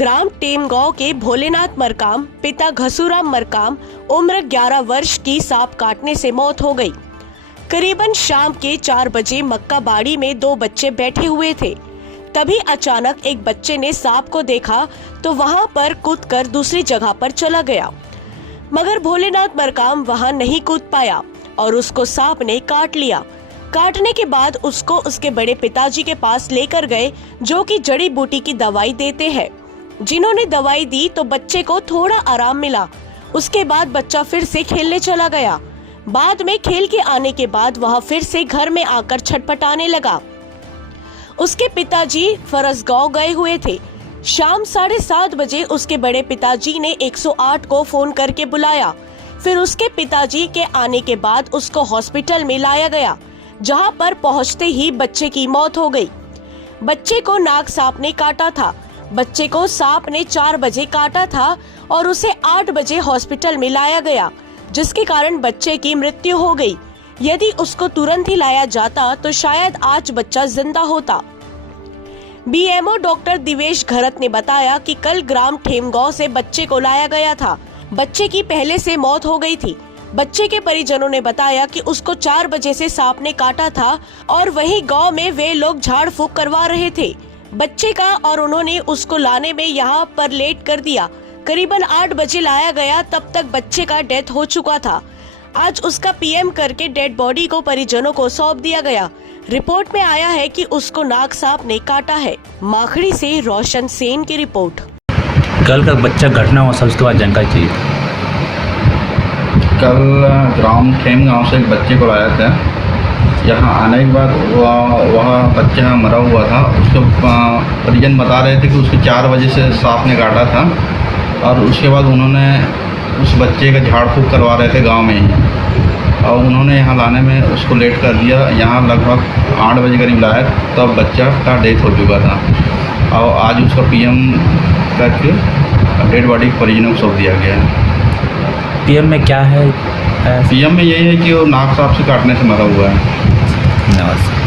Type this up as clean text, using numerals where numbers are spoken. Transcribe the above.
ग्राम टेमगांव के भोलेनाथ मरकाम पिता घसुराम मरकाम उम्र 11 वर्ष की सांप काटने से मौत हो गई। करीबन शाम के 4 बजे मक्का बाड़ी में 2 बच्चे बैठे हुए थे। तभी अचानक एक बच्चे ने सांप को देखा तो वहां पर कूदकर दूसरी जगह पर चला गया, मगर भोलेनाथ मरकाम वहां नहीं कूद पाया और उसको सांप ने काट लिया। काटने के बाद उसको उसके बड़े पिताजी के पास लेकर गए, जो कि जड़ी बूटी की दवाई देते हैं। जिन्होंने दवाई दी तो बच्चे को थोड़ा आराम मिला। उसके बाद बच्चा फिर से खेलने चला गया। बाद में खेल के आने के बाद वह फिर से घर में आकर छटपटाने लगा। उसके पिताजी फरसगांव गए हुए थे। शाम 7:30 बजे उसके बड़े पिताजी ने 108 को फोन करके बुलाया। फिर उसके पिताजी के आने के बाद उसको हॉस्पिटल में लाया गया, जहां पर पहुंचते ही बच्चे की मौत हो गई। बच्चे को नाग सांप ने काटा था। बच्चे को सांप ने 4 बजे काटा था और उसे 8 बजे हॉस्पिटल में लाया गया, जिसके कारण बच्चे की मृत्यु हो गई। यदि उसको तुरंत ही लाया जाता तो शायद आज बच्चा जिंदा होता। बीएमओ डॉक्टर दिवेश घरत ने बताया कि कल ग्राम टेमगांव से बच्चे को लाया गया था। बच्चे की पहले से मौत हो गई थी। बच्चे के परिजनों ने बताया कि उसको 4 बजे से सांप ने काटा था और वहीं गांव में वे लोग झाड़ फूक करवा रहे थे बच्चे का, और उन्होंने उसको लाने में यहाँ पर लेट कर दिया। करीबन 8 बजे लाया गया, तब तक बच्चे का डेथ हो चुका था। आज उसका पीएम करके डेड बॉडी को परिजनों को सौंप दिया गया। रिपोर्ट में आया है कि उसको नाग सांप ने काटा है। माखड़ी से रोशन सेन की रिपोर्ट। कल का बच्चा घटना हुआ, सबसे बाद जानकारी चाहिए। कल ग्राम टेमगांव से एक बच्चे को लाया था। यहाँ आने के बाद वह बच्चा मरा हुआ था। उसको परिजन बता रहे थे कि उसको 4 बजे से सांप ने काटा था, और उसके बाद उन्होंने उस बच्चे का झाड़ फूक करवा रहे थे गांव में ही, और उन्होंने यहाँ लाने में उसको लेट कर दिया। यहाँ लगभग 8 बजे करीब लाया, तब बच्चा का डेथ हो चुका था, और आज उसका पीएम करके डेड बॉडी परिजनों को सौंप दिया गया है। पीएम में क्या है? पीएम में यही है कि वो नाग सांप से काटने से मरा हुआ है। नमस्ते।